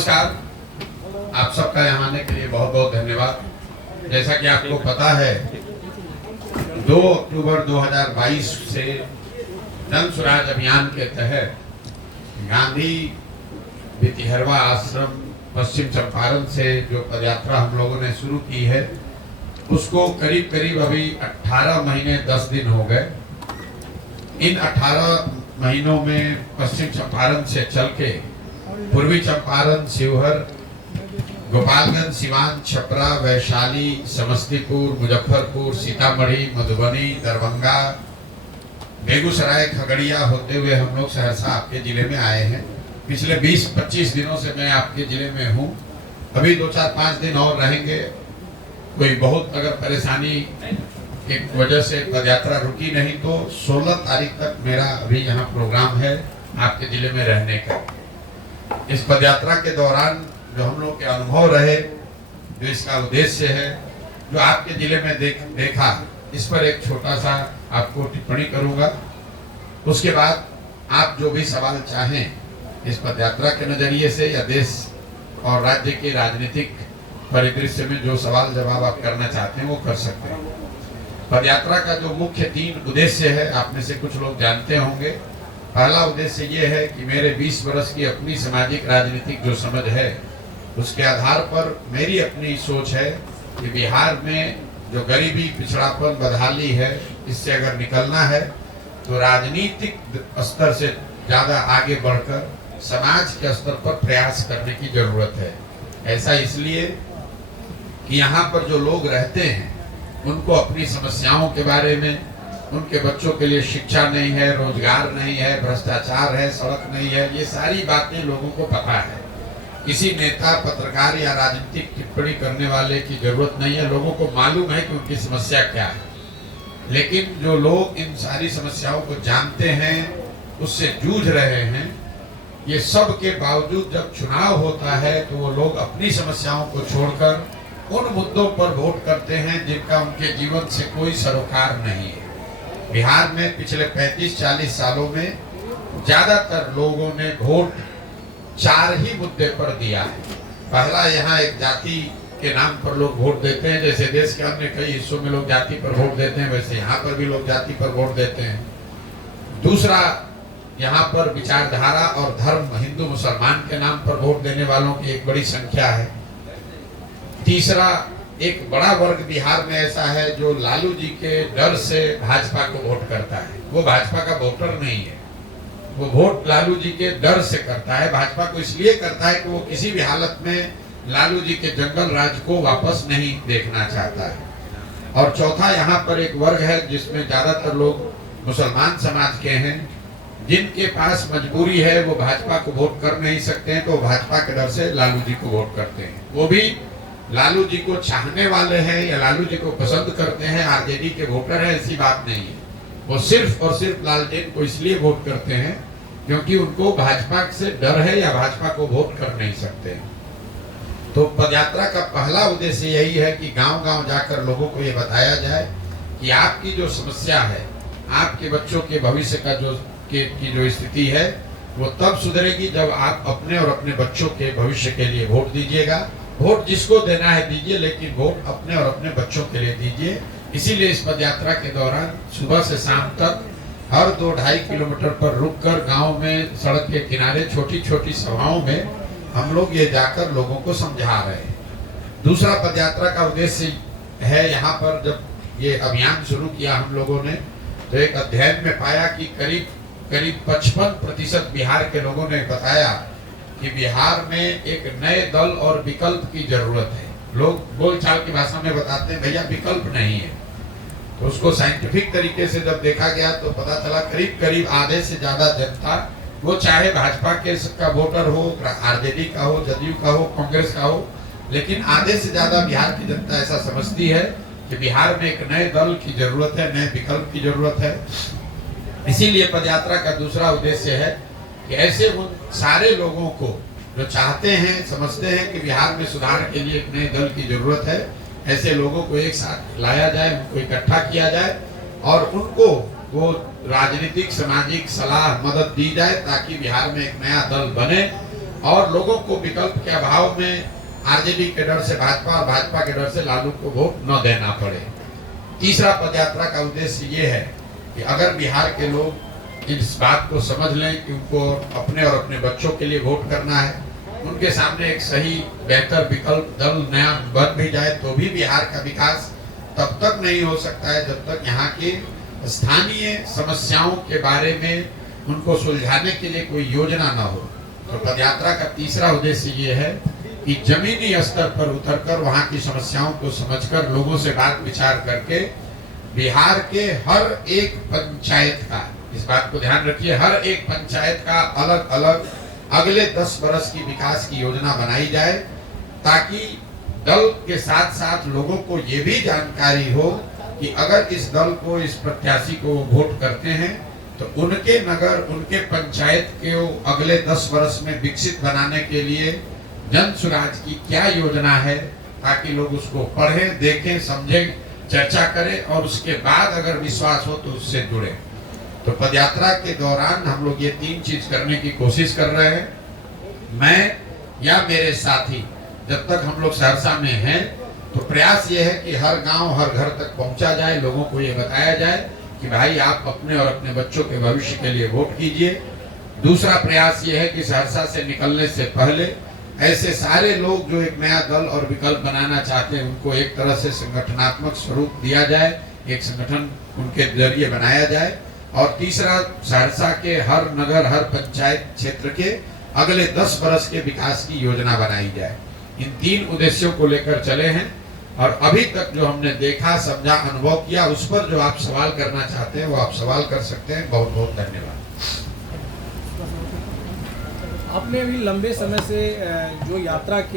नमस्कार, आप सबका यहाँ आने के लिए बहुत बहुत धन्यवाद। जैसा कि आपको पता है 2 अक्टूबर 2022 से जन स्वराज अभियान के तहत गांधी भितिहरवा आश्रम पश्चिम चंपारण से जो पदयात्रा हम लोगों ने शुरू की है उसको करीब करीब अभी 18 महीने 10 दिन हो गए। इन 18 महीनों में पश्चिम चंपारण से चल के पूर्वी चंपारण, शिवहर, गोपालगंज, सिवान, छपरा, वैशाली, समस्तीपुर, मुजफ्फरपुर, सीतामढ़ी, मधुबनी, दरभंगा, बेगूसराय, खगड़िया होते हुए हम लोग सहरसा आपके जिले में आए हैं। पिछले 20-25 दिनों से मैं आपके जिले में हूँ। अभी 2-4-5 दिन और रहेंगे। कोई बहुत अगर परेशानी की वजह से पदयात्रा रुकी नहीं तो 16 तारीख तक मेरा अभी यहाँ प्रोग्राम है आपके जिले में रहने का। इस पदयात्रा के दौरान जो हम लोग के अनुभव रहे, जो इसका उद्देश्य है, जो आपके जिले में देखा, इस पर एक छोटा सा आपको टिप्पणी करूंगा। उसके बाद आप जो भी सवाल चाहें इस पदयात्रा के नजरिए से या देश और राज्य के राजनीतिक परिदृश्य में जो सवाल जवाब आप करना चाहते हैं वो कर सकते हैं। पदयात्रा का जो मुख्य 3 उद्देश्य है आप में से कुछ लोग जानते होंगे। पहला उद्देश्य ये है कि मेरे 20 वर्ष की अपनी सामाजिक राजनीतिक जो समझ है उसके आधार पर मेरी अपनी सोच है कि बिहार में जो गरीबी, पिछड़ापन, बदहाली है, इससे अगर निकलना है तो राजनीतिक स्तर से ज़्यादा आगे बढ़कर समाज के स्तर पर प्रयास करने की जरूरत है। ऐसा इसलिए कि यहाँ पर जो लोग रहते हैं उनको अपनी समस्याओं के बारे में, उनके बच्चों के लिए शिक्षा नहीं है, रोजगार नहीं है, भ्रष्टाचार है, सड़क नहीं है, ये सारी बातें लोगों को पता है। किसी नेता, पत्रकार या राजनीतिक टिप्पणी करने वाले की जरूरत नहीं है। लोगों को मालूम है कि उनकी समस्या क्या है। लेकिन जो लोग इन सारी समस्याओं को जानते हैं, उससे जूझ रहे हैं, ये सब के बावजूद जब चुनाव होता है तो वो लोग अपनी समस्याओं को छोड़कर उन मुद्दों पर वोट करते हैं जिनका उनके जीवन से कोई सरोकार नहीं है। बिहार में पिछले 35-40 सालों में ज्यादातर लोगों ने वोट 4 ही मुद्दे पर दिया है। पहला, यहाँ एक जाति के नाम पर लोग वोट देते हैं। जैसे देश के अन्य कई हिस्सों में लोग जाति पर वोट देते हैं, वैसे यहाँ पर भी लोग जाति पर वोट देते हैं। दूसरा, यहाँ पर विचारधारा और धर्म, हिंदू मुसलमान के नाम पर वोट देने वालों की एक बड़ी संख्या है। तीसरा, एक बड़ा वर्ग बिहार में ऐसा है जो लालू जी के डर से भाजपा को वोट करता है। वो भाजपा का वोटर नहीं है, वो वोट लालू जी के डर से करता है। भाजपा को इसलिए करता है कि वो किसी भी हालत में लालू जी के जंगल राज को वापस नहीं देखना चाहता है। और चौथा, यहाँ पर एक वर्ग है जिसमें ज्यादातर लोग मुसलमान समाज के हैं, जिनके पास मजबूरी है, वो भाजपा को वोट कर नहीं सकते हैं, तो भाजपा के डर से लालू जी को वोट करते हैं। वो भी लालू जी को चाहने वाले हैं या लालू जी को पसंद करते हैं, आरजेडी के वोटर है, ऐसी बात नहीं है। वो सिर्फ और सिर्फ लालटेन को इसलिए वोट करते हैं क्योंकि उनको भाजपा से डर है या भाजपा को वोट कर नहीं सकते। तो पदयात्रा का पहला उद्देश्य यही है कि गांव-गांव जाकर लोगों को ये बताया जाए कि आपकी जो समस्या है, आपके बच्चों के भविष्य का की जो स्थिति है वो तब सुधरेगी जब आप अपने और अपने बच्चों के भविष्य के लिए वोट दीजिएगा। वोट जिसको देना है दीजिए, लेकिन वोट अपने और अपने बच्चों के लिए दीजिए। इसीलिए इस पदयात्रा के दौरान सुबह से शाम तक हर 2-2.5 किलोमीटर पर रुककर गांव में, सड़क के किनारे छोटी छोटी सभाओं में हम लोग ये जाकर लोगों को समझा रहे हैं। दूसरा पदयात्रा का उद्देश्य है, यहाँ पर जब ये अभियान शुरू किया हम लोगों ने तो एक अध्ययन में पाया कि करीब 55% बिहार के लोगों ने बताया कि बिहार में एक नए दल और विकल्प की जरूरत है। लोग बोलचाल की भाषा में बताते हैं भैया विकल्प नहीं है। तो उसको साइंटिफिक तरीके से जब देखा गया तो पता चला करीब आधे से ज्यादा जनता, वो चाहे भाजपा के का वोटर हो, आरजेडी का हो, जदयू का हो, कांग्रेस का हो, लेकिन आधे से ज्यादा बिहार की जनता ऐसा समझती है कि बिहार में एक नए दल की जरूरत है, नए विकल्प की जरूरत है। इसीलिए पदयात्रा का दूसरा उद्देश्य है कि ऐसे उन सारे लोगों को जो चाहते हैं, समझते हैं कि बिहार में सुधार के लिए एक नए दल की जरूरत है, ऐसे लोगों को एक साथ लाया जाए, उनको इकट्ठा किया जाए और उनको वो राजनीतिक, सामाजिक सलाह, मदद दी जाए ताकि बिहार में एक नया दल बने और लोगों को विकल्प के अभाव में आरजेडी के डर से भाजपा और भाजपा के डर से लालू को वोट न देना पड़े। तीसरा पदयात्रा का उद्देश्य ये है कि अगर बिहार के लोग इस बात को समझ लें कि उनको अपने और अपने बच्चों के लिए वोट करना है, उनके सामने एक सही बेहतर विकल्प दल नया बन भी जाए, तो भी बिहार का विकास तब तक नहीं हो सकता है जब तक यहाँ की स्थानीय समस्याओं के बारे में उनको सुलझाने के लिए कोई योजना न हो। तो पदयात्रा का तीसरा उद्देश्य ये है कि जमीनी स्तर पर उतरकर वहाँ की समस्याओं को समझकर लोगों से बात विचार करके बिहार के हर एक पंचायत का, इस बात को ध्यान रखिए, हर एक पंचायत का अलग अलग अगले 10 वर्ष की विकास की योजना बनाई जाए, ताकि दल के साथ साथ लोगों को ये भी जानकारी हो कि अगर इस दल को, इस प्रत्याशी को वोट करते हैं तो उनके नगर, उनके पंचायत के अगले 10 वर्ष में विकसित बनाने के लिए जन सुराज की क्या योजना है, ताकि लोग उसको पढ़ें, देखें, समझें, चर्चा करें और उसके बाद अगर विश्वास हो तो उससे जुड़े। तो पदयात्रा के दौरान हम लोग ये 3 चीज करने की कोशिश कर रहे हैं। मैं या मेरे साथी जब तक हम लोग सहरसा में हैं तो प्रयास ये है कि हर गांव, हर घर तक पहुंचा जाए, लोगों को ये बताया जाए कि भाई आप अपने और अपने बच्चों के भविष्य के लिए वोट कीजिए। दूसरा प्रयास ये है कि सहरसा से निकलने से पहले ऐसे सारे लोग जो एक नया दल और विकल्प बनाना चाहते हैं उनको एक तरह से संगठनात्मक स्वरूप दिया जाए, एक संगठन उनके जरिए बनाया जाए। और तीसरा, सहरसा के हर नगर, हर पंचायत क्षेत्र के अगले 10 वर्ष के विकास की योजना बनाई जाए। इन 3 उद्देश्यों को लेकर चले हैं और अभी तक जो हमने देखा, समझा, अनुभव किया, उस पर जो आप सवाल करना चाहते हैं वो आप सवाल कर सकते हैं। बहुत बहुत धन्यवाद। आपने अभी लंबे समय से जो यात्रा की